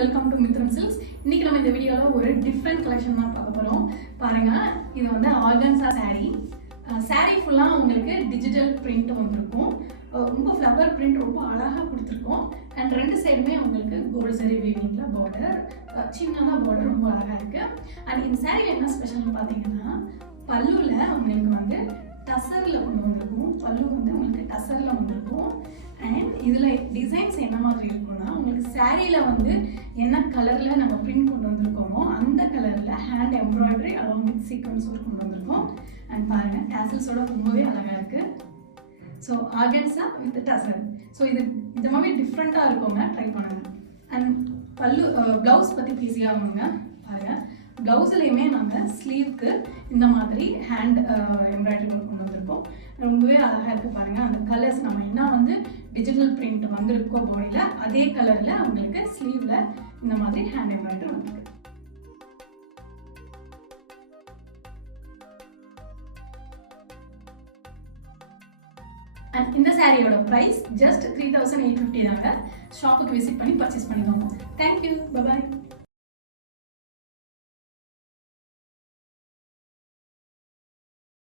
Welcome to Mithran silks. இன்னைக்கு நம்ம இந்த வீடியோவில் ஒரு டிஃப்ரெண்ட் கலெக்ஷன் தான் பார்க்க போகிறோம். பாருங்க, இது வந்து ஆர்கன்ஸா saree. saree ஃபுல்லாக உங்களுக்கு டிஜிட்டல் பிரிண்ட் வந்திருக்கும். ரொம்ப ஃப்ளவர் பிரிண்ட் ரொம்ப அழகாக கொடுத்துருக்கோம். அண்ட் ரெண்டு சைடுமே உங்களுக்கு கோல்டு சரி வீவிங்கில் பார்டர், சின்னதாக பார்டர் ரொம்ப அழகாக இருக்குது. அண்ட் இந்த சாரியில் என்ன ஸ்பெஷல்னு பார்த்தீங்கன்னா, பல்லுவில் உங்களுக்கு வந்து டசரில் கொண்டு வந்திருக்கும். பல்லு வந்து உங்களுக்கு டசரில் வந்திருக்கும். அண்ட் இதில் டிசைன்ஸ் என்ன மாதிரி இருக்கும்னா, உங்களுக்கு சாரியில் வந்து என்ன கலரில் நம்ம பிரிண்ட் கொண்டு வந்திருக்கோமோ அந்த கலரில் ஹேண்ட் எம்ப்ராய்டரி அலாங் வித் சீக்வன்ஸோடு கொண்டு வந்திருக்கோம். அண்ட் பாருங்கள், டேசல்ஸோட ரொம்பவே அழகாக இருக்குது. So organza with tussar. So இது இந்த மாதிரி டிஃப்ரெண்ட்டாக இருக்குங்க, ட்ரை பண்ணுங்கள். அண்ட் பல்லு ப்ளவுஸ் பற்றி பேசியாக ஆகணுங்க. பாருங்கள், ப்ளவுஸ்லேயுமே நாங்கள் ஸ்லீவ்க்கு இந்த மாதிரி ஹேண்ட் எம்ப்ராய்டரி கொண்டு வந்திருக்கோம். ரொம்பவே அழகாக இருக்குது. பாருங்கள், அந்த கலர்ஸ் நம்ம என்ன வந்து டிஜிட்டல் பிரிண்ட் வந்திருக்கோ பாடியில் அதே கலரில் உங்களுக்கு ஸ்லீவில் இந்த மாதிரி ஹேண்ட் எம்ப்ராய்டரி வந்திருக்கு. அண்ட் இந்த சாரியோட ப்ரைஸ் ஜஸ்ட் 3850 தாங்க. ஷாப்புக்கு விசிட் பண்ணி பர்ச்சேஸ் பண்ணிக்கோங்க. Thank you, bye bye.